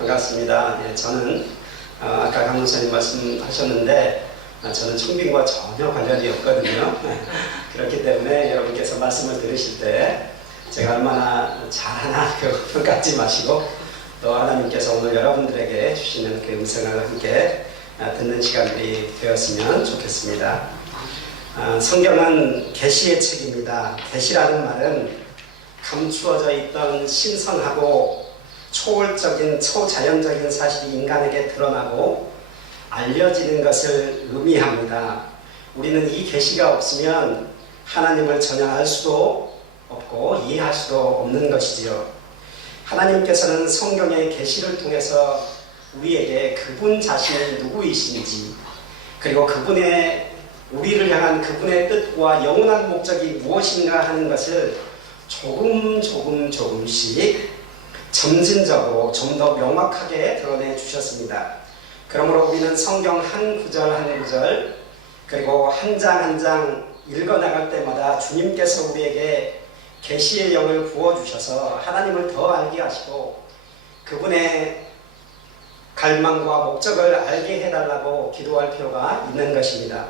반갑습니다. 예, 저는 아까 강목사님 말씀하셨는데 저는 청빙과 전혀 관련이 없거든요. 그렇기 때문에 여러분께서 말씀을 들으실 때 제가 얼마나 잘하나 그 평가하지 마시고 또 하나님께서 오늘 여러분들에게 주시는 그 음성을 함께 듣는 시간들이 되었으면 좋겠습니다. 성경은 계시의 책입니다. 계시라는 말은 감추어져 있던 신선하고 초월적인 초자연적인 사실이 인간에게 드러나고 알려지는 것을 의미합니다. 우리는 이 계시가 없으면 하나님을 전혀 알 수도 없고 이해할 수도 없는 것이지요. 하나님께서는 성경의 계시를 통해서 우리에게 그분 자신이 누구이신지, 그리고 그분의 우리를 향한 그분의 뜻과 영원한 목적이 무엇인가 하는 것을 조금씩 점진적으로 좀 더 명확하게 드러내 주셨습니다. 그러므로 우리는 성경 한 구절 한 구절, 그리고 한 장 한 장 읽어나갈 때마다 주님께서 우리에게 계시의 영을 부어주셔서 하나님을 더 알게 하시고 그분의 갈망과 목적을 알게 해달라고 기도할 필요가 있는 것입니다.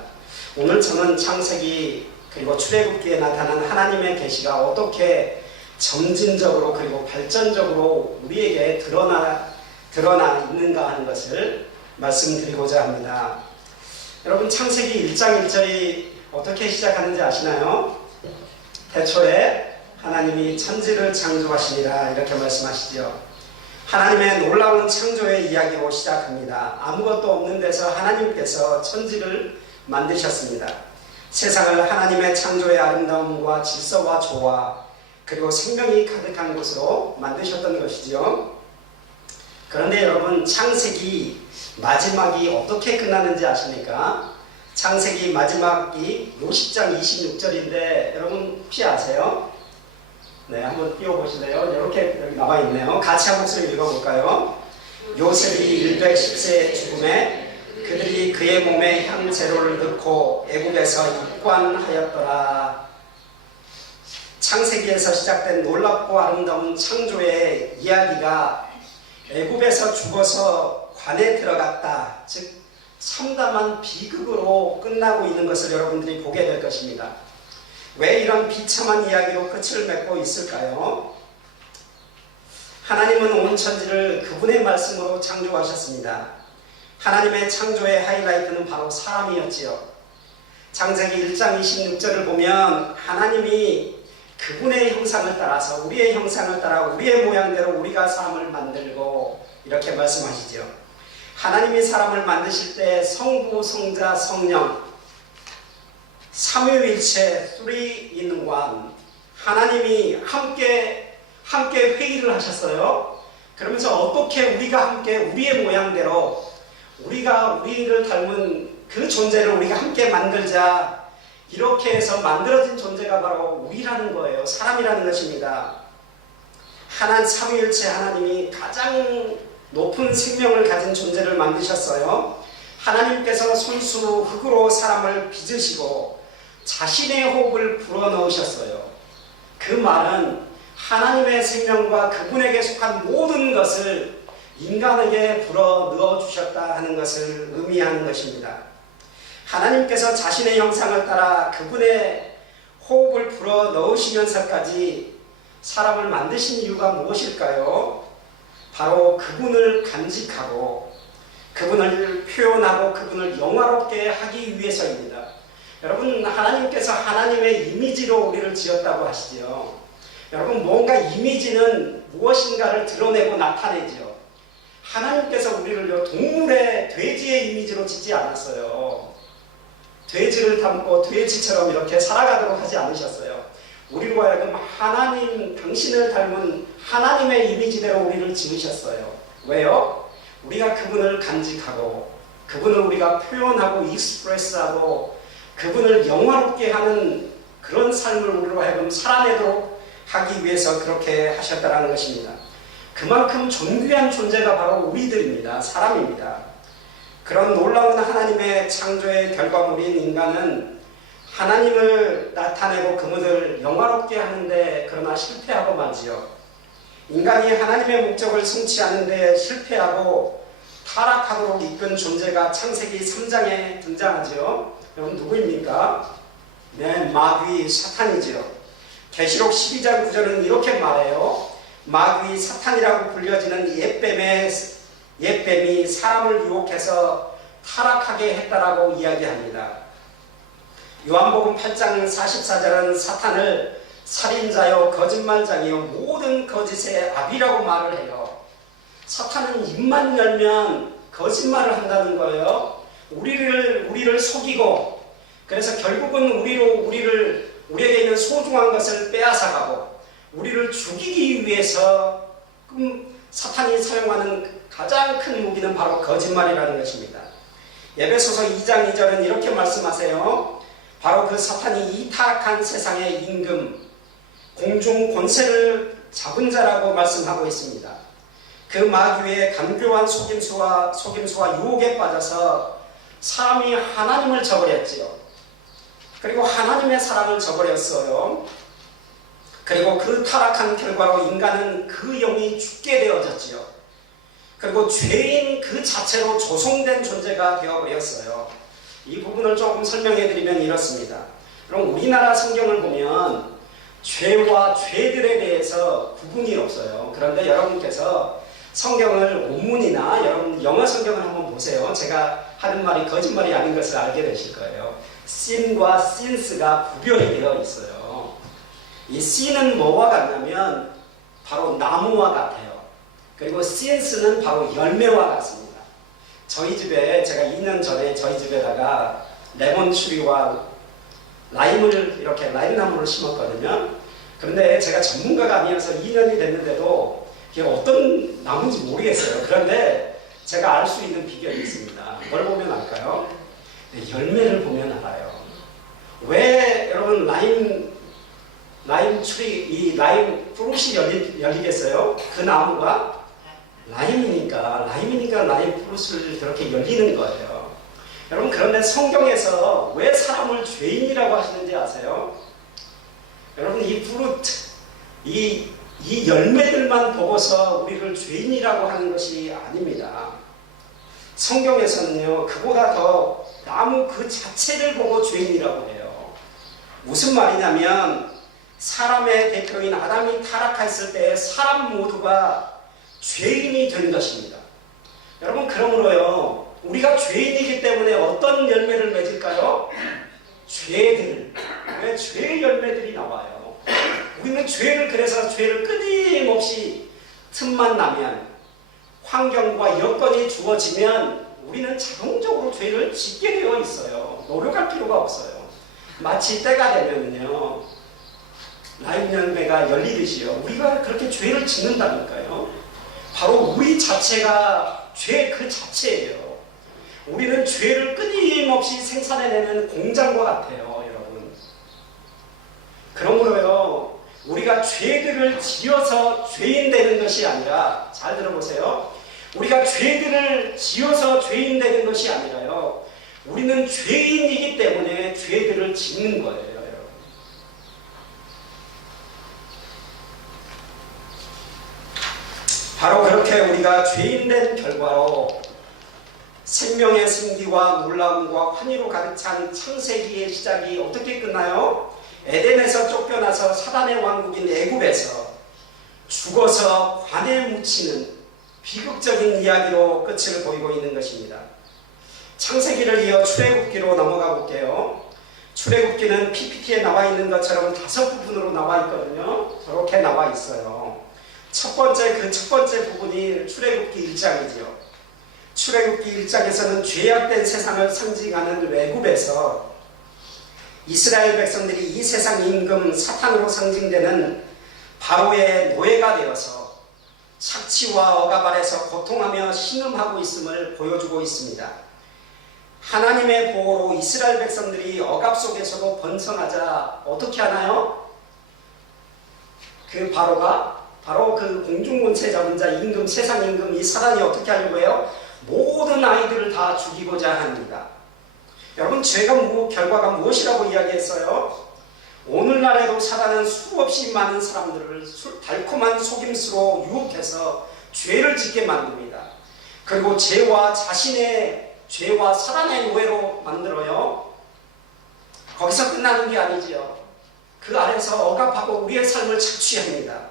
오늘 저는 창세기 그리고 출애굽기에 나타난 하나님의 계시가 어떻게 점진적으로 그리고 발전적으로 우리에게 드러나 있는가 하는 것을 말씀드리고자 합니다. 여러분, 창세기 1장 1절이 어떻게 시작하는지 아시나요? 태초에 하나님이 천지를 창조하시니라, 이렇게 말씀하시죠. 하나님의 놀라운 창조의 이야기로 시작합니다. 아무것도 없는 데서 하나님께서 천지를 만드셨습니다. 세상을 하나님의 창조의 아름다움과 질서와 조화 그리고 생명이 가득한 곳으로 만드셨던 것이지요. 그런데 여러분, 창세기 마지막이 어떻게 끝나는지 아십니까? 창세기 마지막이 50장 26절인데 여러분 혹시 아세요? 네, 한번 띄워보실래요? 이렇게 여기 나와 있네요. 같이 한 목소리 읽어볼까요? 요셉이 110세의 죽음에 그들이 그의 몸에 향재료를 넣고 애굽에서 입관하였더라. 창세기에서 시작된 놀랍고 아름다운 창조의 이야기가 애굽에서 죽어서 관에 들어갔다, 즉 참담한 비극으로 끝나고 있는 것을 여러분들이 보게 될 것입니다. 왜 이런 비참한 이야기로 끝을 맺고 있을까요? 하나님은 온 천지를 그분의 말씀으로 창조하셨습니다. 하나님의 창조의 하이라이트는 바로 사람이었지요. 창세기 1장 26절을 보면 하나님이 그분의 형상을 따라서, 우리의 형상을 따라 우리의 모양대로 우리가 사람을 만들고, 이렇게 말씀하시죠. 하나님이 사람을 만드실 때 성부, 성자, 성령 삼위일체 3-in-1 하나님이 함께 회의를 하셨어요. 그러면서 어떻게 우리가 함께 우리의 모양대로 우리가 우리를 닮은 그 존재를 우리가 함께 만들자, 이렇게 해서 만들어진 존재가 바로 우리라는 거예요. 사람이라는 것입니다. 삼위일체 하나님이 가장 높은 생명을 가진 존재를 만드셨어요. 하나님께서 손수 흙으로 사람을 빚으시고 자신의 호흡을 불어넣으셨어요. 그 말은 하나님의 생명과 그분에게 속한 모든 것을 인간에게 불어넣어 주셨다 하는 것을 의미하는 것입니다. 하나님께서 자신의 형상을 따라 그분의 호흡을 불어넣으시면서까지 사람을 만드신 이유가 무엇일까요? 바로 그분을 간직하고 그분을 표현하고 그분을 영화롭게 하기 위해서입니다. 여러분, 하나님께서 하나님의 이미지로 우리를 지었다고 하시죠. 여러분, 뭔가 이미지는 무엇인가를 드러내고 나타내죠. 하나님께서 우리를 동물의 돼지의 이미지로 짓지 않았어요. 돼지를 닮고 돼지처럼 이렇게 살아가도록 하지 않으셨어요. 우리로 하여금 하나님, 당신을 닮은 하나님의 이미지대로 우리를 지으셨어요. 왜요? 우리가 그분을 간직하고 그분을 우리가 표현하고 익스프레스하고 그분을 영화롭게 하는 그런 삶을 우리로 하여금 살아내도록 하기 위해서 그렇게 하셨다는 것입니다. 그만큼 존귀한 존재가 바로 우리들입니다. 사람입니다. 그런 놀라운 하나님의 창조의 결과물인 인간은 하나님을 나타내고 그분을 영화롭게 하는데 그러나 실패하고 말지요. 인간이 하나님의 목적을 성취하는 데 실패하고 타락하도록 이끈 존재가 창세기 3장에 등장하죠. 여러분 누구입니까? 네, 마귀 사탄이죠. 계시록 12장 9절은 이렇게 말해요. 마귀 사탄이라고 불려지는 옛뱀이 사람을 유혹해서 타락하게 했다라고 이야기합니다. 요한복음 8장 44절은 사탄을 살인자요 거짓말장이요 모든 거짓의 아비라고 말을 해요. 사탄은 입만 열면 거짓말을 한다는 거예요. 우리를 속이고, 그래서 결국은 우리에게 있는 소중한 것을 빼앗아가고 우리를 죽이기 위해서 사탄이 사용하는 가장 큰 무기는 바로 거짓말이라는 것입니다. 에베소서 2장 2절은 이렇게 말씀하세요. 바로 그 사탄이 이 타락한 세상의 임금, 공중 권세를 잡은 자라고 말씀하고 있습니다. 그 마귀의 간교한 속임수와 유혹에 빠져서 사람이 하나님을 저버렸지요. 그리고 하나님의 사랑을 저버렸어요. 그리고 그 타락한 결과로 인간은 그 영이 죽게 되어졌지요. 그리고 죄인 그 자체로 조성된 존재가 되어버렸어요. 이 부분을 조금 설명해 드리면 이렇습니다. 그럼 우리나라 성경을 보면 죄와 죄들에 대해서 구분이 없어요. 그런데 여러분께서 성경을 원문이나 여러분 영어 성경을 한번 보세요. 제가 하는 말이 거짓말이 아닌 것을 알게 되실 거예요. sin과 sins가 구별이 되어 있어요. 이 sin은 뭐와 같냐면 바로 나무와 같아요. 그리고 sins는 바로 열매와 같습니다. 저희 집에 제가 2년 전에 저희 집에다가 레몬추리와 라임을 이렇게 라임나무를 심었거든요. 그런데 제가 전문가가 아니어서 2년이 됐는데도 이게 어떤 나무인지 모르겠어요. 그런데 제가 알 수 있는 비결이 있습니다. 뭘 보면 알까요? 열매를 보면 알아요. 왜 여러분 라임 추리, 이 라임 프루시 열리겠어요? 그 나무가 라임이니까 라임 프루스를 그렇게 열리는 거예요. 여러분 그런데 성경에서 왜 사람을 죄인이라고 하시는지 아세요? 여러분 이 프루트, 이 열매들만 보고서 우리를 죄인이라고 하는 것이 아닙니다. 성경에서는요 그보다 더 나무 그 자체를 보고 죄인이라고 해요. 무슨 말이냐면 사람의 대표인 아담이 타락했을 때 사람 모두가 죄인이 된 것입니다. 여러분 그러므로요 우리가 죄인이기 때문에 어떤 열매를 맺을까요? 죄들, 왜 죄의 열매들이 나와요. 우리는 그래서 죄를 끊임없이 틈만 나면 환경과 여건이 주어지면 우리는 자동적으로 죄를 짓게 되어 있어요. 노력할 필요가 없어요. 마치 때가 되면요 라임 열매가 열리듯이요 우리가 그렇게 죄를 짓는다니까요. 바로 우리 자체가 죄 그 자체예요. 우리는 죄를 끊임없이 생산해내는 공장과 같아요, 여러분. 그러므로요, 우리가 죄들을 지어서 죄인 되는 것이 아니라, 잘 들어보세요. 우리가 죄들을 지어서 죄인 되는 것이 아니라요, 우리는 죄인이기 때문에 죄들을 짓는 거예요, 여러분. 바로 그렇게 우리가 죄인 된 결과로 생명의 생기와 놀라움과 환희로 가득 찬 창세기의 시작이 어떻게 끝나요? 에덴에서 쫓겨나서 사단의 왕국인 애굽에서 죽어서 관에 묻히는 비극적인 이야기로 끝을 보이고 있는 것입니다. 창세기를 이어 출애굽기로 넘어가 볼게요. 출애굽기는 PPT에 나와 있는 것처럼 5부분으로 나와 있거든요. 저렇게 나와 있어요. 첫 번째 부분이 출애굽기 1장이죠. 출애굽기 1장에서는 죄악된 세상을 상징하는 애굽에서 이스라엘 백성들이 이 세상 임금 사탄으로 상징되는 바로의 노예가 되어서 착취와 억압 아래서 고통하며 신음하고 있음을 보여주고 있습니다. 하나님의 보호로 이스라엘 백성들이 억압 속에서도 번성하자 어떻게 하나요? 그 바로가 바로 그 공중권세 잡은 자 임금, 세상 임금 이 사단이 어떻게 하려고 해요? 모든 아이들을 다 죽이고자 합니다. 여러분 죄가 결과가 무엇이라고 이야기했어요? 오늘날에도 사단은 수없이 많은 사람들을 달콤한 속임수로 유혹해서 죄를 짓게 만듭니다. 그리고 죄와 사단의 노예로 만들어요. 거기서 끝나는 게 아니지요. 그 아래서 억압하고 우리의 삶을 착취합니다.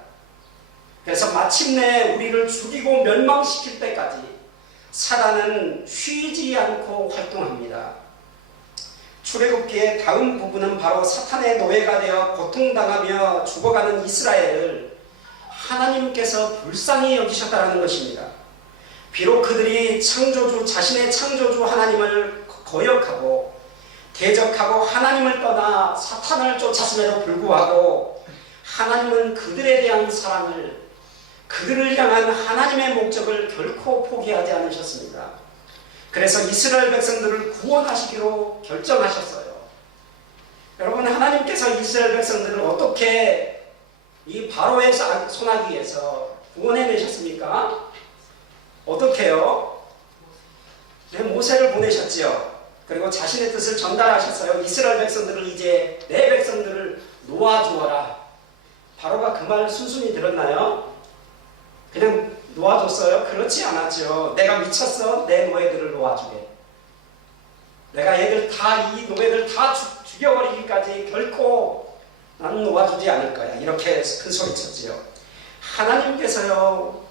그래서 마침내 우리를 죽이고 멸망시킬 때까지 사단은 쉬지 않고 활동합니다. 출애굽기의 다음 부분은 바로 사탄의 노예가 되어 고통당하며 죽어가는 이스라엘을 하나님께서 불쌍히 여기셨다는 것입니다. 비록 그들이 자신의 창조주 하나님을 거역하고 대적하고 하나님을 떠나 사탄을 쫓았음에도 불구하고 하나님은 그들에 대한 사랑을, 그들을 향한 하나님의 목적을 결코 포기하지 않으셨습니다. 그래서 이스라엘 백성들을 구원하시기로 결정하셨어요. 여러분, 하나님께서 이스라엘 백성들을 어떻게 이 바로의 손아귀에서 구원해내셨습니까? 어떻게요? 네, 모세를 보내셨지요. 그리고 자신의 뜻을 전달하셨어요. 이스라엘 백성들을 이제 내 백성들을 놓아주어라. 바로가 그 말을 순순히 들었나요? 그냥 놓아줬어요? 그렇지 않았죠. 내가 미쳤어? 내 노예들을 놓아주게. 내가 이 노예들 다 죽여버리기까지 결코 나는 놓아주지 않을 거야. 이렇게 큰 소리쳤지요. 하나님께서요,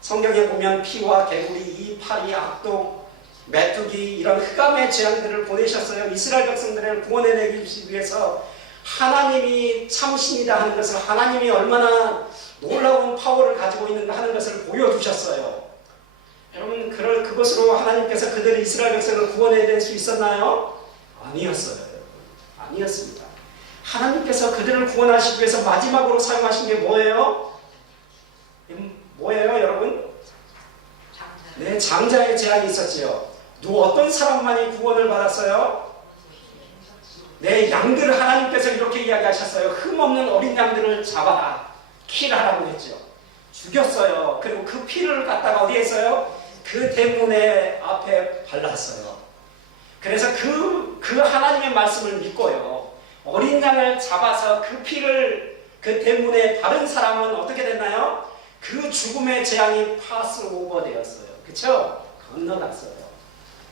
성경에 보면 피와 개구리, 이파리, 악독, 메뚜기, 이런 흑암의 재앙들을 보내셨어요. 이스라엘 백성들을 구원해내기 위해서 하나님이 참신이다 하는 것을, 하나님이 얼마나 놀라운 파워를 가지고 있는가 하는 것을 보여주셨어요. 여러분, 그것으로 하나님께서 그들의 이스라엘 백성을 구원해낼 수 있었나요? 아니었어요. 아니었습니다. 하나님께서 그들을 구원하시기 위해서 마지막으로 사용하신 게 뭐예요? 뭐예요, 여러분? 네, 장자의 재앙이 있었지요. 어떤 사람만이 구원을 받았어요? 네, 양들을 하나님께서 이렇게 이야기하셨어요. 흠없는 어린 양들을 잡아라. 킬하라고 했죠. 죽였어요. 그리고 그 피를 갖다가 어디에 했어요? 그 대문의 앞에 발랐어요. 그래서 그 하나님의 말씀을 믿고요, 어린 양을 잡아서 그 피를 그 대문에 바른 사람은 어떻게 됐나요? 그 죽음의 재앙이 파스오버 되었어요. 그쵸? 건너갔어요.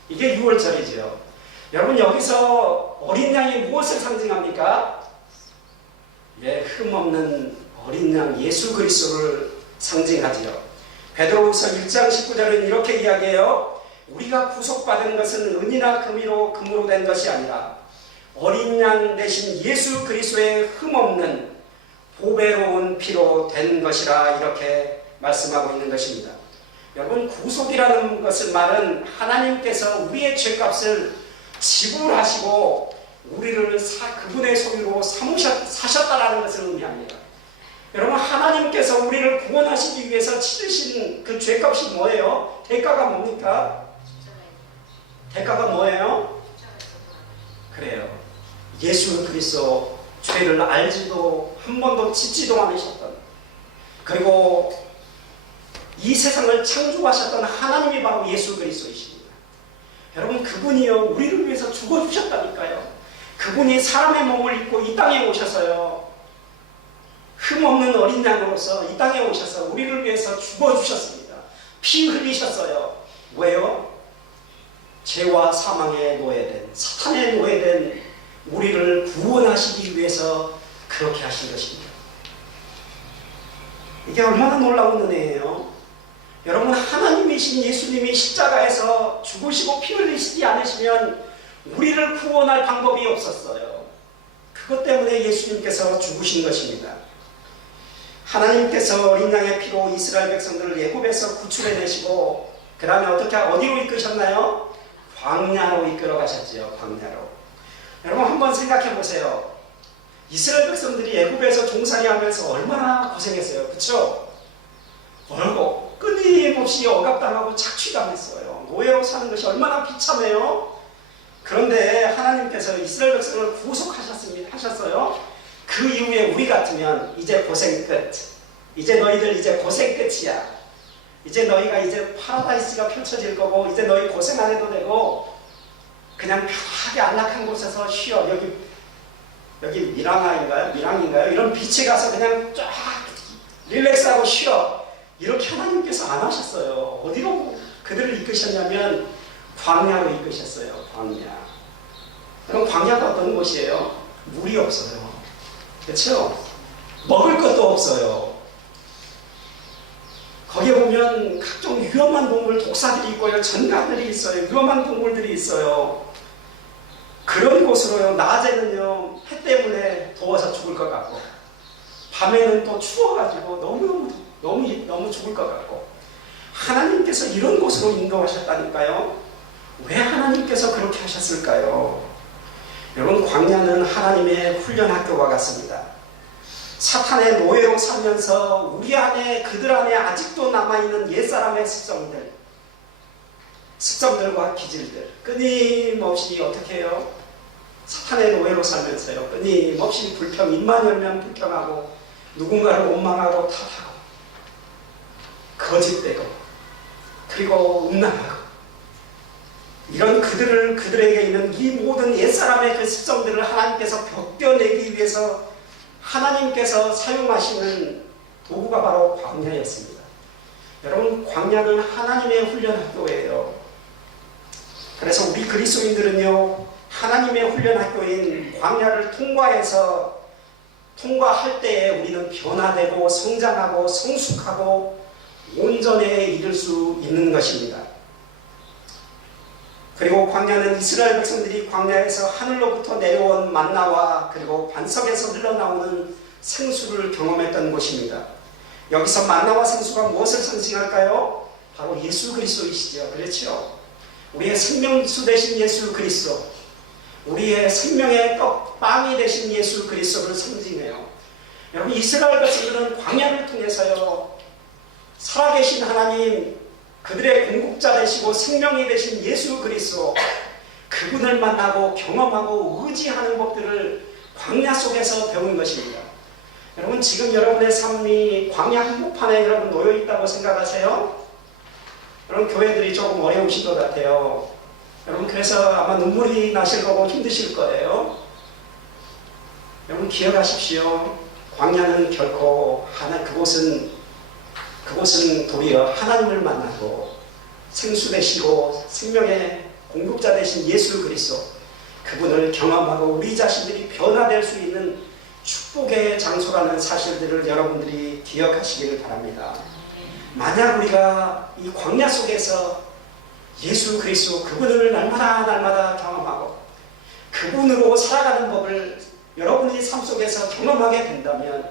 이게 6월절이죠. 여러분, 여기서 어린 양이 무엇을 상징합니까? 예, 흠없는 어린 양 예수 그리스도를 상징하지요. 베드로후서 1장 19절은 이렇게 이야기해요. 우리가 구속받은 것은 은이나 금으로 된 것이 아니라 어린 양 대신 예수 그리스도의 흠없는 보배로운 피로 된 것이라, 이렇게 말씀하고 있는 것입니다. 여러분, 구속이라는 것을 말은 하나님께서 우리의 죄값을 지불하시고 우리를 그분의 소유로 사셨다라는 것을 의미합니다. 여러분, 하나님께서 우리를 구원하시기 위해서 치르신 그 죄값이 뭐예요? 대가가 뭡니까? 대가가 뭐예요? 그래요. 예수 그리스도 죄를 알지도 한 번도 짓지도 않으셨던, 그리고 이 세상을 창조하셨던 하나님이 바로 예수 그리스도이십니다. 여러분, 그분이요, 우리를 위해서 죽어주셨다니까요. 그분이 사람의 몸을 입고 이 땅에 오셔서요, 흠없는 어린 양으로서 이 땅에 오셔서 우리를 위해서 죽어주셨습니다. 피 흘리셨어요. 왜요? 죄와 사망의 노예된, 사탄의 노예된 우리를 구원하시기 위해서 그렇게 하신 것입니다. 이게 얼마나 놀라운 은혜예요. 여러분, 하나님이신 예수님이 십자가에서 죽으시고 피 흘리시지 않으시면 우리를 구원할 방법이 없었어요. 그것 때문에 예수님께서 죽으신 것입니다. 하나님께서 어린 양의 피로 이스라엘 백성들을 애굽에서 구출해내시고 그 다음에 어디로 이끄셨나요? 광야로 이끌어 가셨지요. 광야로. 여러분, 한번 생각해 보세요. 이스라엘 백성들이 애굽에서 종살이하면서 얼마나 고생했어요. 그렇죠? 끊임없이 억압당하고 착취당했어요. 노예로 사는 것이 얼마나 비참해요. 그런데 하나님께서 이스라엘 백성을 구속하셨어요. 그 이후에 우리 같으면 이제 고생 끝. 이제 너희들 이제 고생 끝이야. 이제 너희가 이제 파라다이스가 펼쳐질 거고, 이제 너희 고생 안 해도 되고 그냥 편하게 안락한 곳에서 쉬어. 여기 여기 밀양인가요? 이런 비치에 가서 그냥 쫙 릴렉스하고 쉬어. 이렇게 하나님께서 안 하셨어요. 어디로 그들을 이끄셨냐면 광야로 이끄셨어요. 광야. 그럼 광야가 어떤 곳이에요? 물이 없어요. 그렇죠? 먹을 것도 없어요. 거기에 보면 각종 위험한 동물, 독사들이 있고요. 전갈들이 있어요. 위험한 동물들이 있어요. 그런 곳으로요. 낮에는요. 해 때문에 더워서 죽을 것 같고 밤에는 또 추워가지고 너무 죽을 것 같고 하나님께서 이런 곳으로 인도하셨다니까요. 왜 하나님께서 그렇게 하셨을까요? 여러분, 광야는 하나님의 훈련 학교와 같습니다. 사탄의 노예로 살면서 우리 안에, 그들 안에 아직도 남아있는 옛사람의 습성들과 기질들, 끊임없이 어떻게 해요? 사탄의 노예로 살면서요. 끊임없이 입만 열면 불평하고 누군가를 원망하고 탓하고 거짓되고 그리고 음란하고 이런 그들에게 있는 이 모든 옛사람의 그 습성들을 하나님께서 벗겨내기 위해서 하나님께서 사용하시는 도구가 바로 광야였습니다. 여러분, 광야는 하나님의 훈련 학교예요. 그래서 우리 그리스도인들은요, 하나님의 훈련 학교인 광야를 통과할 때에 우리는 변화되고 성장하고 성숙하고 온전에 이를 수 있는 것입니다. 그리고 광야는 이스라엘 백성들이 광야에서 하늘로부터 내려온 만나와 그리고 반석에서 흘러나오는 생수를 경험했던 곳입니다. 여기서 만나와 생수가 무엇을 상징할까요? 바로 예수 그리스도이시죠. 그렇죠? 우리의 생명수 되신 예수 그리스도, 우리의 생명의 빵이 되신 예수 그리스도를 상징해요. 여러분, 이스라엘 백성들은 광야를 통해서요, 살아계신 하나님, 그들의 공급자 되시고 생명이 되신 예수 그리스도, 그분을 만나고 경험하고 의지하는 법들을 광야 속에서 배운 것입니다. 여러분, 지금 여러분의 삶이 광야 한복판에 여러분 놓여 있다고 생각하세요? 여러분, 교회들이 조금 어려우신 것 같아요. 여러분, 그래서 아마 눈물이 나실 거고 힘드실 거예요. 여러분, 기억하십시오. 광야는 결코 그곳은 도리어 하나님을 만나고 생수 되시고 생명의 공급자 되신 예수 그리스도, 그분을 경험하고 우리 자신들이 변화될 수 있는 축복의 장소라는 사실들을 여러분들이 기억하시기를 바랍니다. 만약 우리가 이 광야 속에서 예수 그리스도, 그분을 날마다 경험하고 그분으로 살아가는 법을 여러분이 삶 속에서 경험하게 된다면,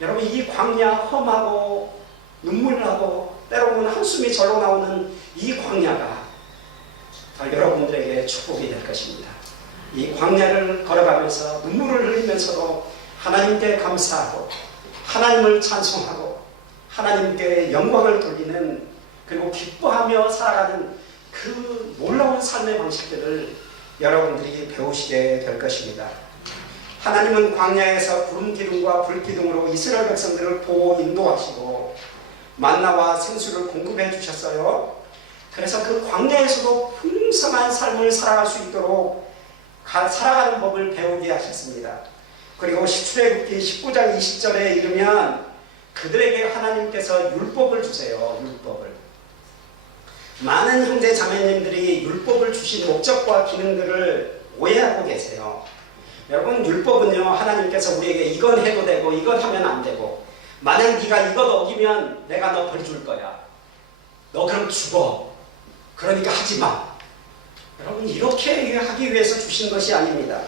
여러분, 이 광야 험하고 눈물나고 때로는 한숨이 절로 나오는 이 광야가 다 여러분들에게 축복이 될 것입니다. 이 광야를 걸어가면서 눈물을 흘리면서도 하나님께 감사하고 하나님을 찬송하고 하나님께 영광을 돌리는, 그리고 기뻐하며 살아가는 그 놀라운 삶의 방식들을 여러분들이 배우시게 될 것입니다. 하나님은 광야에서 구름 기둥과 불 기둥으로 이스라엘 백성들을 보호 인도하시고 만나와 생수를 공급해 주셨어요. 그래서 그 광야에서도 풍성한 삶을 살아갈 수 있도록 살아가는 법을 배우게 하셨습니다. 그리고 출애굽기 19장 20절에 이르면 그들에게 하나님께서 율법을 주세요. 율법을. 많은 형제 자매님들이 율법을 주신 목적과 기능들을 오해하고 계세요. 여러분, 율법은요, 하나님께서 우리에게 이건 해도 되고 이건 하면 안 되고, 만약 네가 이것 어기면 내가 너 벌 줄 거야. 너 그럼 죽어. 그러니까 하지 마. 여러분, 이렇게 하기 위해서 주신 것이 아닙니다.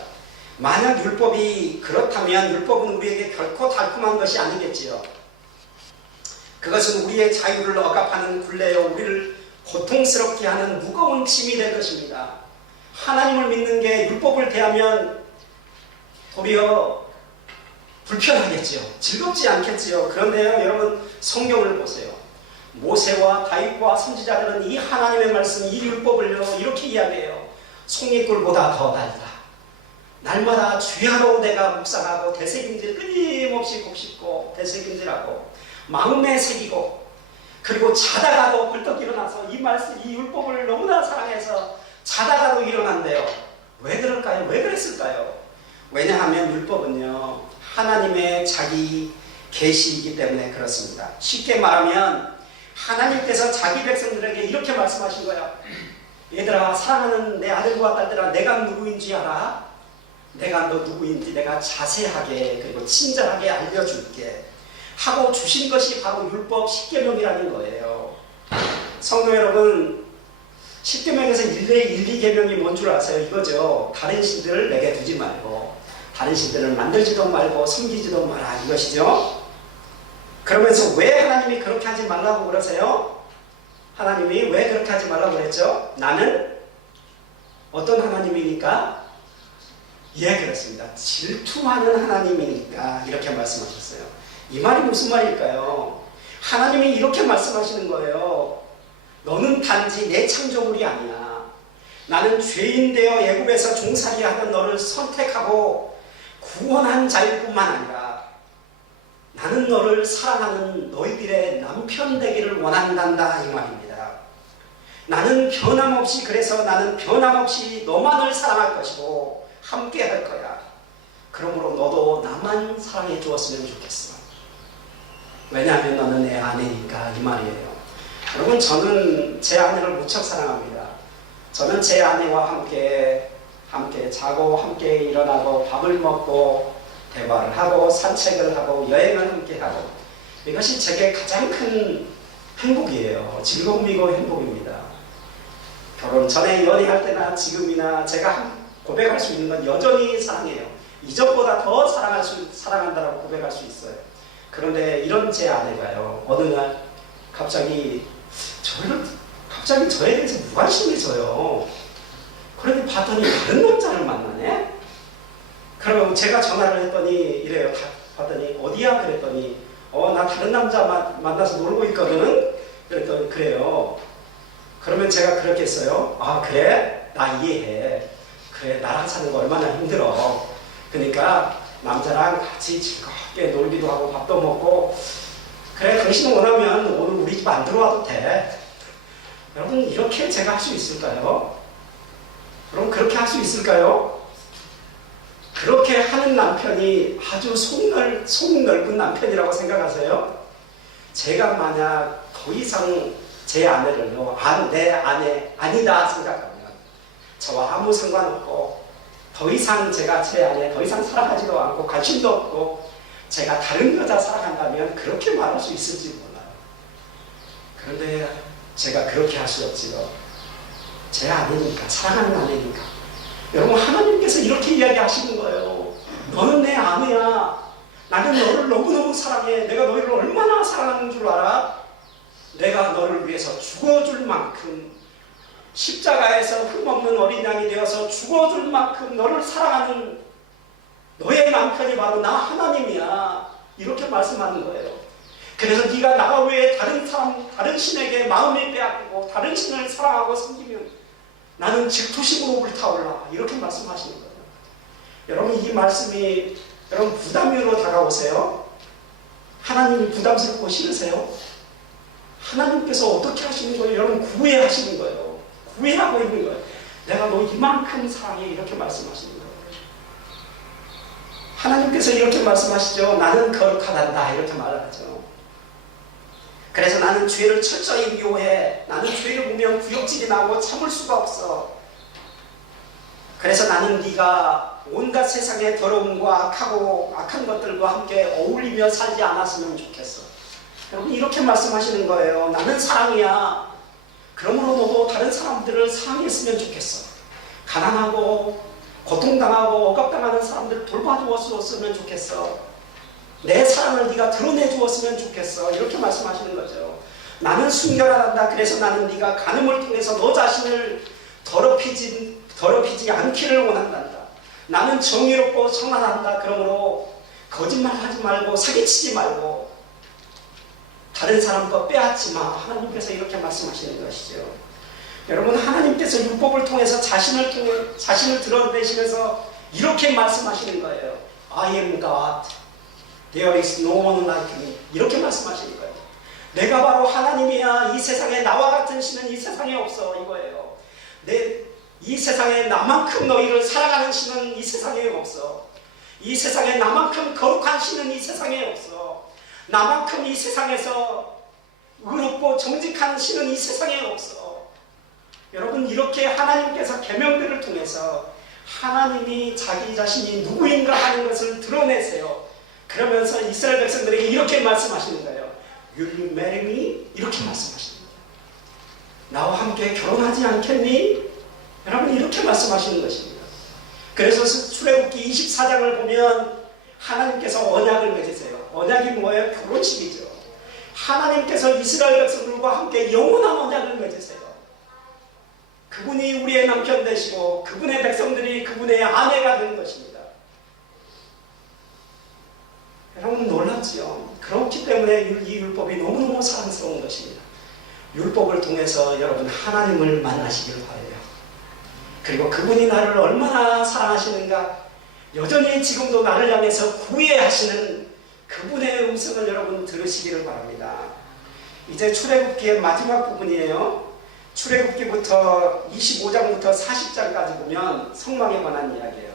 만약 율법이 그렇다면 율법은 우리에게 결코 달콤한 것이 아니겠지요. 그것은 우리의 자유를 억압하는 굴레요, 우리를 고통스럽게 하는 무거운 짐이 될 것입니다. 하나님을 믿는 게 율법을 대하면 도리어 불편하겠지요. 즐겁지 않겠지요. 그런데요, 여러분, 성경을 보세요. 모세와 다윗과 선지자들은 이 하나님의 말씀, 이 율법을요, 이렇게 이야기해요. 송이꿀보다 더 달다. 날마다 주야로 내가 묵상하고 되새김질 끊임없이 곱씹고 되새김질하고 마음에 새기고, 그리고 자다가도 벌떡 일어나서 이 말씀, 이 율법을 너무나 사랑해서 자다가도 일어난대요. 왜 그럴까요? 왜 그랬을까요? 왜냐하면 율법은요, 하나님의 자기 계시이기 때문에 그렇습니다. 쉽게 말하면 하나님께서 자기 백성들에게 이렇게 말씀하신 거야. 얘들아, 사랑하는 내 아들과 딸들아, 내가 누구인지 알아? 내가 너 누구인지 내가 자세하게 그리고 친절하게 알려줄게 하고 주신 것이 바로 율법 10계명이라는 거예요. 성도 여러분, 10계명에서 1, 2계명이 뭔 줄 아세요? 이거죠. 다른 신들을 내게 두지 말고, 다른 신들을 만들지도 말고 섬기지도 마라, 이것이죠. 그러면서 왜 하나님이 그렇게 하지 말라고 그러세요? 하나님이 왜 그렇게 하지 말라고 그랬죠? 나는 어떤 하나님이니까? 예, 그렇습니다. 질투하는 하나님이니까 이렇게 말씀하셨어요. 이 말이 무슨 말일까요? 하나님이 이렇게 말씀하시는 거예요. 너는 단지 내 창조물이 아니야. 나는 죄인 되어 애굽에서 종살이 하던 너를 선택하고 구원한 자일 뿐만 아니라 나는 너를 사랑하는 너희들의 남편 되기를 원한단다, 이 말입니다. 나는 변함없이, 그래서 나는 변함없이 너만을 사랑할 것이고 함께 할 거야. 그러므로 너도 나만 사랑해 주었으면 좋겠어. 왜냐하면 너는 내 아내니까, 이 말이에요. 여러분, 저는 제 아내를 무척 사랑합니다. 저는 제 아내와 함께 자고 함께 일어나고 밥을 먹고 대화를 하고 산책을 하고 여행을 함께 하고, 이것이 제게 가장 큰 행복이에요. 즐거움이고 행복입니다. 결혼 전에 연애할 때나 지금이나 제가 고백할 수 있는 건 여전히 사랑해요. 이전보다 더 사랑한다라고 고백할 수 있어요. 그런데 이런 제 아내가요, 어느 날 갑자기 저에 대해서 무관심해져요. 그런데 봤더니 다른 남자를 만나네? 그러면 제가 전화를 했더니 이래요. 봤더니 어디야? 그랬더니 나 다른 남자 만나서 놀고 있거든? 그랬더니 그래요. 그러면 제가 그렇게 했어요. 아, 그래? 나 이해해. 그래, 나랑 사는 거 얼마나 힘들어. 그러니까 남자랑 같이 즐겁게 놀기도 하고 밥도 먹고, 그래, 당신 원하면 오늘 우리 집 안 들어와도 돼. 여러분, 이렇게 제가 할 수 있을까요? 그럼 그렇게 할 수 있을까요? 그렇게 하는 남편이 아주 속 넓은 남편이라고 생각하세요? 제가 만약 더 이상 제 아내를요, 내 아내 아니다 생각하면 저와 아무 상관없고, 더 이상 제가 제 아내 더 이상 사랑하지도 않고 관심도 없고 제가 다른 여자 사랑한다면 그렇게 말할 수 있을지 몰라요. 그런데 제가 그렇게 할 수 없지요. 제 아내니까, 사랑하는 아내니까. 여러분, 하나님께서 이렇게 이야기하시는 거예요. 너는 내 아내야. 나는 너를 너무너무 사랑해. 내가 너희를 얼마나 사랑하는 줄 알아? 내가 너를 위해서 죽어줄 만큼, 십자가에서 흠없는 어린 양이 되어서 죽어줄 만큼 너를 사랑하는 너의 남편이 바로 나 하나님이야. 이렇게 말씀하는 거예요. 그래서 네가 나 외에 다른 신에게 마음을 빼앗기고 다른 신을 사랑하고 섬기면 나는 질투심으로 불타올라. 이렇게 말씀하시는 거예요. 여러분, 이 말씀이 여러분 부담으로 다가오세요? 하나님이 부담스럽고 싫으세요? 하나님께서 어떻게 하시는 거예요? 여러분, 구애하시는 거예요. 구애하고 있는 거예요. 내가 너 이만큼 사랑해. 이렇게 말씀하시는 거예요. 하나님께서 이렇게 말씀하시죠. 나는 거룩하단다. 이렇게 말하죠. 그래서 나는 죄를 철저히 미워해. 나는 죄를 보면 구역질이 나고 참을 수가 없어. 그래서 나는 네가 온갖 세상의 더러움과 악한 것들과 함께 어울리며 살지 않았으면 좋겠어. 여러분, 이렇게 말씀하시는 거예요. 나는 사랑이야. 그러므로 너도 다른 사람들을 사랑했으면 좋겠어. 가난하고 고통당하고 억압당하는 사람들 돌봐주었으면 좋겠어. 내 사랑을 네가 드러내 주었으면 좋겠어. 이렇게 말씀하시는 거죠. 나는 순결하단다. 그래서 나는 네가 간음을 통해서 너 자신을 더럽히지 않기를 원한단다. 나는 정의롭고 선한다. 그러므로 거짓말하지 말고 사기치지 말고 다른 사람 거 빼앗지 마. 하나님께서 이렇게 말씀하시는 것이죠. 여러분, 하나님께서 율법을 통해서 자신을 드러내시면서 이렇게 말씀하시는 거예요. I am God. There is no one like me. 이렇게 말씀하시는 거예요. 내가 바로 하나님이야. 이 세상에 나와 같은 신은 이 세상에 없어. 이거예요. 이 세상에 나만큼 너희를 사랑하는 신은 이 세상에 없어. 이 세상에 나만큼 거룩한 신은 이 세상에 없어. 나만큼 이 세상에서 의롭고 정직한 신은 이 세상에 없어. 여러분, 이렇게 하나님께서 계명들을 통해서 하나님이 자기 자신이 누구인가 하는 것을 드러내세요. 그러면서 이스라엘 백성들에게 이렇게 말씀하시는 거예요. Will you marry me? 이렇게 말씀하시는 거예요. 나와 함께 결혼하지 않겠니? 여러분, 이렇게 말씀하시는 것입니다. 그래서 출애굽기 24장을 보면 하나님께서 언약을 맺으세요. 언약이 뭐예요? 결혼식이죠. 하나님께서 이스라엘 백성들과 함께 영원한 언약을 맺으세요. 그분이 우리의 남편 되시고 그분의 백성들이 그분의 아내가 되는 것입니다. 여러분, 놀랍지요? 그렇기 때문에 이 율법이 너무너무 사랑스러운 것입니다. 율법을 통해서 여러분 하나님을 만나시길 바라요. 그리고 그분이 나를 얼마나 사랑하시는가, 여전히 지금도 나를 향해서 구애하시는 그분의 음성을 여러분 들으시기를 바랍니다. 이제 출애굽기의 마지막 부분이에요. 출애굽기부터 25장부터 40장까지 보면 성막에 관한 이야기예요.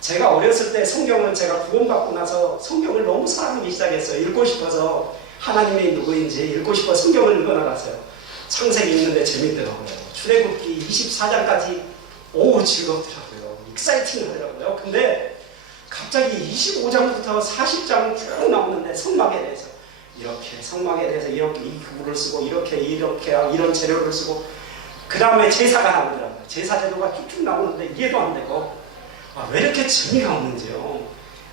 제가 어렸을 때 성경을 제가 구원받고 나서 성경을 너무 사랑하기 시작했어요. 읽고 싶어서 하나님이 누구인지 읽고 싶어 성경을 읽어나갔어요. 창세기 읽는데 재밌더라고요. 출애굽기 24장까지 즐겁더라고요. 익사이팅 하더라고요. 근데 갑자기 25장부터 40장 쭉 나오는데 성막에 대해서 이렇게, 성막에 대해서 이렇게 이 구를 쓰고 이렇게 이런 재료를 쓰고, 그 다음에 제사가 나오더라고요. 제사 제도가 쭉쭉 나오는데 이해도 안 되고, 왜 이렇게 재미가 없는지요.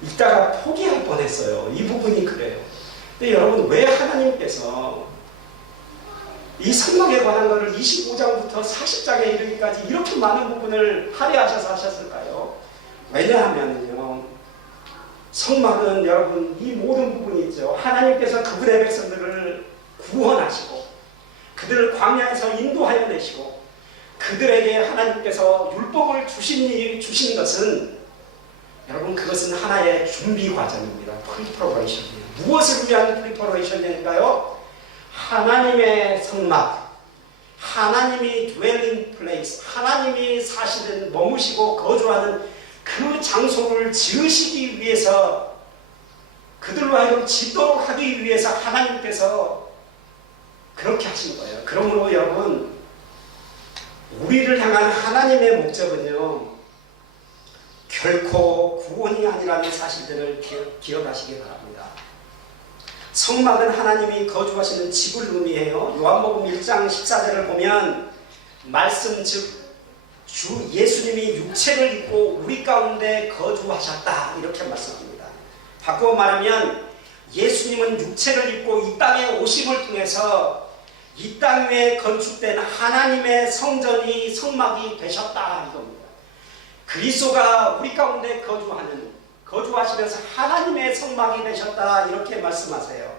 읽다가 포기할 뻔했어요. 이 부분이 그래요. 근데 여러분, 왜 하나님께서 이 성막에 관한 것을 25장부터 40장에 이르기까지 이렇게 많은 부분을 할애하셔서 하셨을까요? 왜냐하면요, 성막은 여러분 이 모든 부분이 있죠. 하나님께서 그분의 백성들을 구원하시고 그들을 광야에서 인도하여 내시고 그들에게 하나님께서 율법을 주신 것은, 여러분, 그것은 하나의 준비 과정입니다. 프리퍼레이션이에요. 무엇을 위한 프리퍼레이션일까요? 하나님의 성막, 하나님이 dwelling place, 하나님이 사시는, 머무시고 거주하는 그 장소를 지으시기 위해서, 그들로 하여금 짓도록 하기 위해서 하나님께서 그렇게 하신 거예요. 그러므로 여러분, 우리를 향한 하나님의 목적은요, 결코 구원이 아니라는 사실들을 기억하시기 바랍니다. 성막은 하나님이 거주하시는 집을 의미해요. 요한복음 1장 14절을 보면 말씀, 즉 주 예수님이 육체를 입고 우리 가운데 거주하셨다, 이렇게 말씀합니다. 바꾸어 말하면 예수님은 육체를 입고 이 땅에 오심을 통해서 이 땅 위에 건축된 하나님의 성전이 성막이 되셨다, 이겁니다. 그리스도가 우리 가운데 거주하시면서 하나님의 성막이 되셨다, 이렇게 말씀하세요.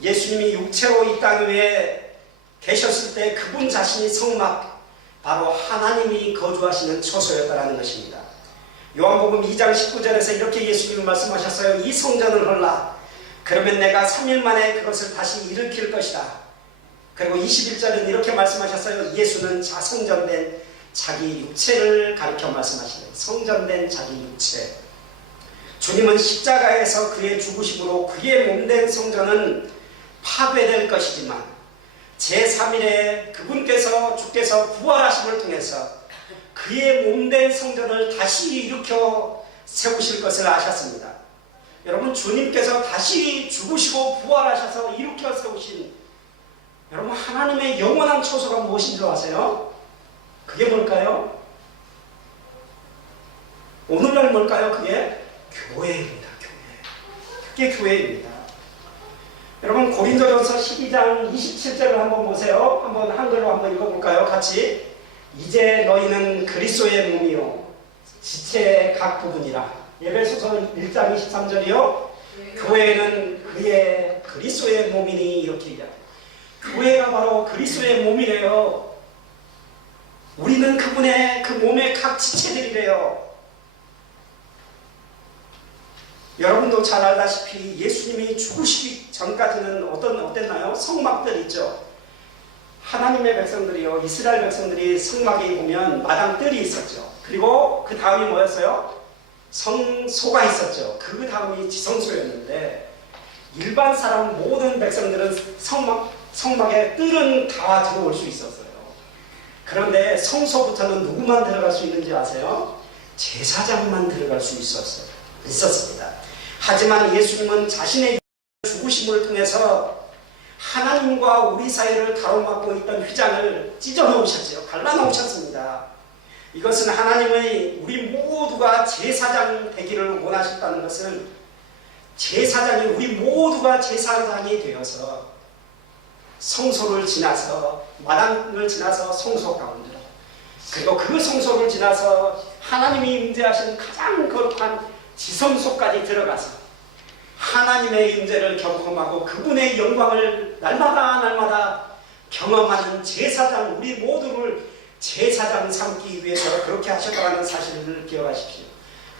예수님이 육체로 이 땅 위에 계셨을 때 그분 자신이 성막, 바로 하나님이 거주하시는 처소였다는 것입니다. 요한복음 2장 19절에서 이렇게 예수님이 말씀하셨어요. 이 성전을 헐라. 그러면 내가 3일 만에 그것을 다시 일으킬 것이다. 그리고 21절은 이렇게 말씀하셨어요. 예수는 자성전된 자기 육체를 가리켜 말씀하시네요. 성전된 자기 육체. 주님은 십자가에서 그의 죽으심으로 그의 몸된 성전은 파괴될 것이지만 제3일에 주께서 부활하심을 통해서 그의 몸된 성전을 다시 일으켜 세우실 것을 아셨습니다. 여러분, 주님께서 다시 죽으시고 부활하셔서 일으켜 세우신, 여러분, 하나님의 영원한 처소가 무엇인 줄 아세요? 그게 뭘까요? 오늘날 뭘까요? 그게 교회입니다. 그게 교회입니다. 여러분, 고린도전서 12장 27절을 한번 보세요. 한번 한글로 한번 읽어볼까요? 같이. 이제 너희는 그리스도의 몸이요 지체의 각 부분이라. 에베소서 1장 23절이요. 교회는 그의 그리스도의 몸이니, 이렇게 얘기합니다. 교회가 바로 그리스도의 몸이래요. 우리는 그분의 그 몸의 각 지체들이래요. 여러분도 잘 알다시피 예수님이 죽으시기 전까지는 어땠나요? 성막들 있죠. 하나님의 백성들이요, 이스라엘 백성들이 성막에 보면 마당 뜰이 있었죠. 그리고 그 다음이 뭐였어요? 성소가 있었죠. 그 다음이 지성소였는데 일반 사람 모든 백성들은 성막에 뜰은 다 들어올 수 있었어요. 그런데 성소부터는 누구만 들어갈 수 있는지 아세요? 제사장만 들어갈 수 있었습니다. 하지만 예수님은 자신의 죽으심을 통해서 하나님과 우리 사이를 가로막고 있던 휘장을 찢어놓으셨죠. 갈라놓으셨습니다. 이것은 하나님의 우리 모두가 제사장 되기를 원하셨다는 것은 제사장이 우리 모두가 제사장이 되어서 성소를 지나서 마당을 지나서 성소 가운데로 그리고 그 성소를 지나서 하나님이 임재하신 가장 거룩한 지성소까지 들어가서 하나님의 임재를 경험하고 그분의 영광을 날마다 경험하는 제사장 우리 모두를 제사장 삼기 위해서 그렇게 하셨다는 사실을 기억하십시오.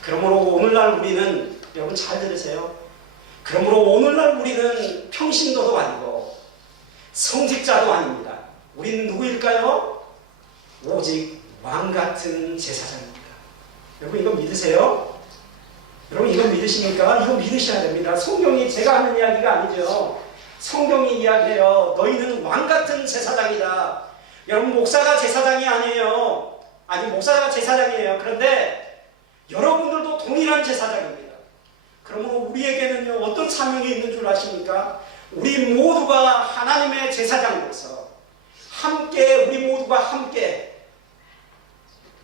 그러므로 오늘날 우리는 여러분 잘 들으세요. 그러므로 오늘날 우리는 평신도도 아니고 성직자도 아닙니다. 우리는 누구일까요? 오직 왕같은 제사장입니다. 여러분 이거 믿으세요? 여러분 이거 믿으십니까? 이거 믿으셔야 됩니다. 성경이 제가 하는 이야기가 아니죠. 성경이 이야기해요. 너희는 왕같은 제사장이다. 여러분 목사가 제사장이 아니에요. 아니 목사가 제사장이에요. 그런데 여러분들도 동일한 제사장입니다. 그러므로 우리에게는요 어떤 사명이 있는 줄 아십니까? 우리 모두가 하나님의 제사장으로서 함께 우리 모두가 함께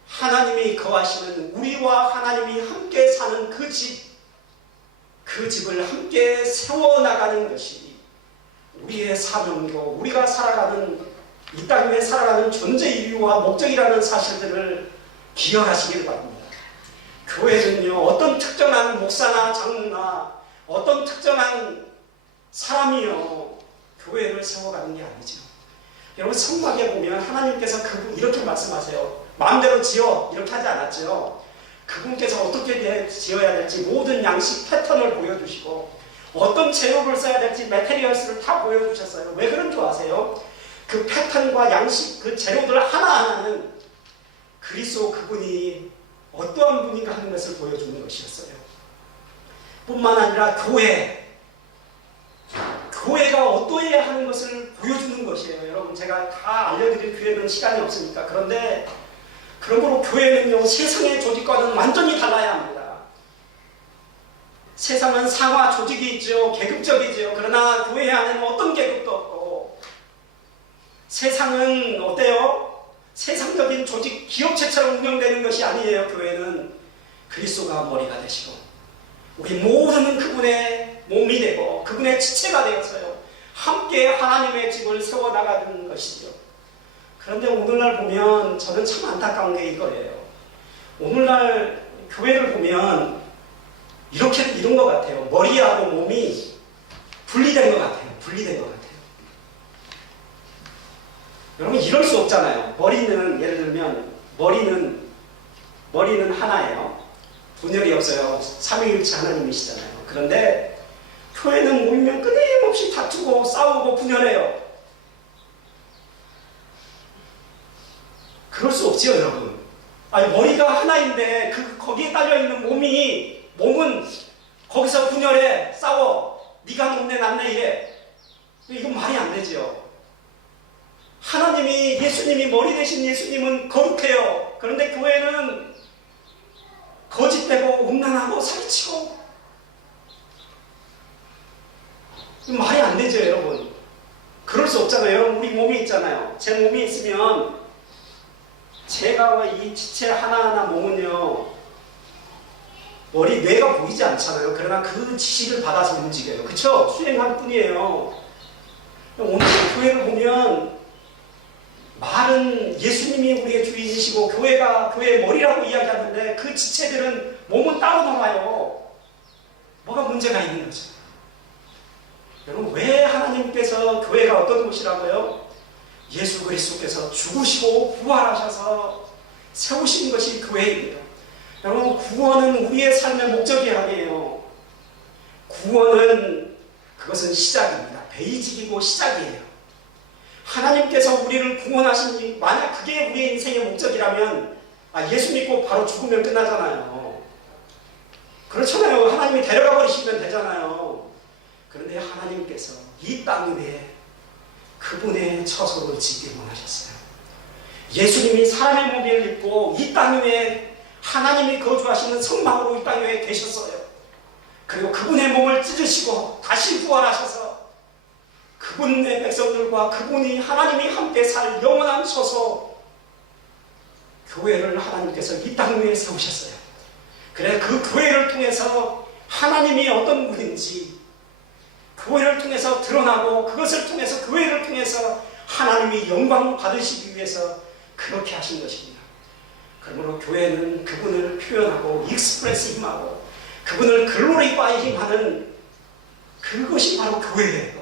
하나님이 거하시는 우리와 하나님이 함께 사는 그 집을 함께 세워나가는 것이 우리의 사명이고 우리가 살아가는 이 땅에 살아가는 존재 이유와 목적이라는 사실들을 기억하시길 바랍니다. 교회는요 어떤 특정한 목사나 장로나 어떤 특정한 사람이요 교회를 세워가는 게 아니죠. 여러분 성막에 보면 하나님께서 그분 이렇게 말씀하세요. 마음대로 지어 이렇게 하지 않았죠. 그분께서 어떻게 지어야 될지 모든 양식 패턴을 보여주시고 어떤 재료를 써야 될지 매테리얼스를 다 보여주셨어요. 왜 그런 줄 아세요? 그 패턴과 양식 그 재료들 하나하나는 그리스도 그분이 어떠한 분인가 하는 것을 보여주는 것이었어요. 뿐만 아니라 교회가 어떠해야 하는 것을 보여주는 것이에요. 여러분 제가 다 알려드릴 교회는 시간이 없으니까. 그런데 그러므로 교회는요 세상의 조직과는 완전히 달라야 합니다. 세상은 상하 조직이 있죠. 계급적이죠. 그러나 교회 안에는 어떤 계급도 없고 세상은 어때요? 세상적인 조직 기업체처럼 운영되는 것이 아니에요. 교회는 그리스도가 머리가 되시고 우리 모두는 그분의 몸이 되고 그분의 지체가 되어서요 함께 하나님의 집을 세워나가는 것이죠. 그런데 오늘날 보면 저는 참 안타까운 게 이거예요. 오늘날 교회를 보면 이런 것 같아요. 머리하고 몸이 분리된 것 같아요. 여러분 이럴 수 없잖아요. 머리는 예를 들면 머리는 하나예요. 분열이 없어요. 삼위일체 하나님이시잖아요. 그런데 교회는 모이면 끊임없이 다투고 싸우고 분열해요. 그럴 수 없지요, 여러분. 아니 머리가 하나인데 거기에 딸려있는 몸은 거기서 분열해 싸워. 네가 높네 남네 이래. 이건 말이 안 되지요. 하나님이 예수님이 머리 대신 예수님은 거룩해요. 그런데 교회는 거짓되고 음란하고 사기치고 말이 안 되죠, 여러분. 그럴 수 없잖아요. 여러분 우리 몸이 있잖아요. 제 몸이 있으면 제가 이 지체 하나하나 몸은요 뇌가 보이지 않잖아요. 그러나 그 지시를 받아서 움직여요. 그쵸? 수행할 뿐이에요. 오늘 교회를 보면 말은 예수님이 우리의 주인이시고 교회가 교회의 머리라고 이야기하는데 그 지체들은 몸은 따로 놀아요. 뭐가 문제가 있는 거죠. 여러분 왜 하나님께서 교회가 어떤 곳이라고요? 예수 그리스도께서 죽으시고 부활하셔서 세우신 것이 교회입니다. 여러분 구원은 우리의 삶의 목적이 아니에요. 구원은 그것은 시작입니다. 베이직이고 시작이에요. 하나님께서 우리를 구원하신 만약 그게 우리의 인생의 목적이라면 예수 믿고 바로 죽으면 끝나잖아요. 그렇잖아요. 하나님이 데려가 버리시면 되잖아요. 그런데 하나님께서 이 땅 위에 그분의 처소를 지기 원하셨어요. 예수님이 사람의 몸을 입고 이 땅 위에 하나님이 거주하시는 성막으로 이 땅 위에 계셨어요. 그리고 그분의 몸을 찢으시고 다시 부활하셔서 그분의 백성들과 그분이 하나님이 함께 살 영원한 처소 교회를 하나님께서 이 땅 위에 세우셨어요. 그래 그 교회를 통해서 하나님이 어떤 분인지 교회를 통해서 드러나고 그것을 통해서 교회를 통해서 하나님이 영광 받으시기 위해서 그렇게 하신 것입니다. 그러므로 교회는 그분을 표현하고 익스프레시브하고 그분을 글로리파이하는 그것이 바로 교회예요.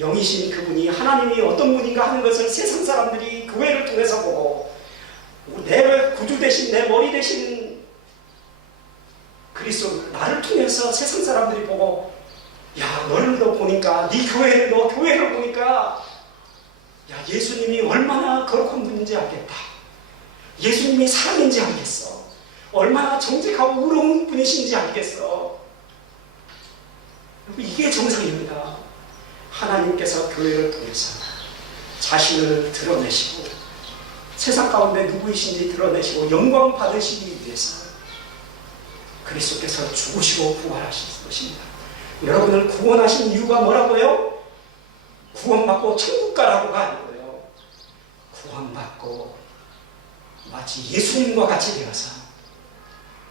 영이신 그분이 하나님이 어떤 분인가 하는 것을 세상 사람들이 교회를 통해서 보고 내 구주 대신 내 머리 대신 그리스도 나를 통해서 세상 사람들이 보고 야 너를 너 보니까 네 교회를 너 교회를 보니까 야 예수님이 얼마나 거룩한 분인지 알겠다. 예수님이 사랑인지 알겠어. 얼마나 정직하고 의로운 분이신지 알겠어. 이게 정상입니다. 하나님께서 교회를 통해서 자신을 드러내시고 세상 가운데 누구이신지 드러내시고 영광 받으시기 위해서 그리스도께서 죽으시고 부활하신 것입니다. 여러분을 구원하신 이유가 뭐라고요? 구원받고 천국 가라고가 아니고요. 구원받고 마치 예수님과 같이 되어서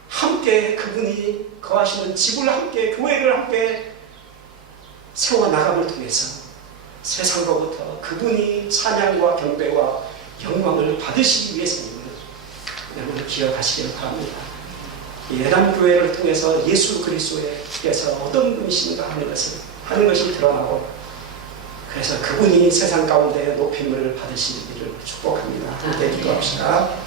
함께 그분이 거하시는 집을 함께 교회를 함께 세워나감을 통해서 세상으로부터 그분이 찬양과 경배와 영광을 받으시기 위해서임을 여러분 기억하시길 바랍니다. 예람교회를 통해서 예수 그리스도께서 어떤 분이신가 하는 것이 드러나고 그래서 그분이 세상 가운데 높임을 받으시기를 축복합니다. 함께 기도합시다.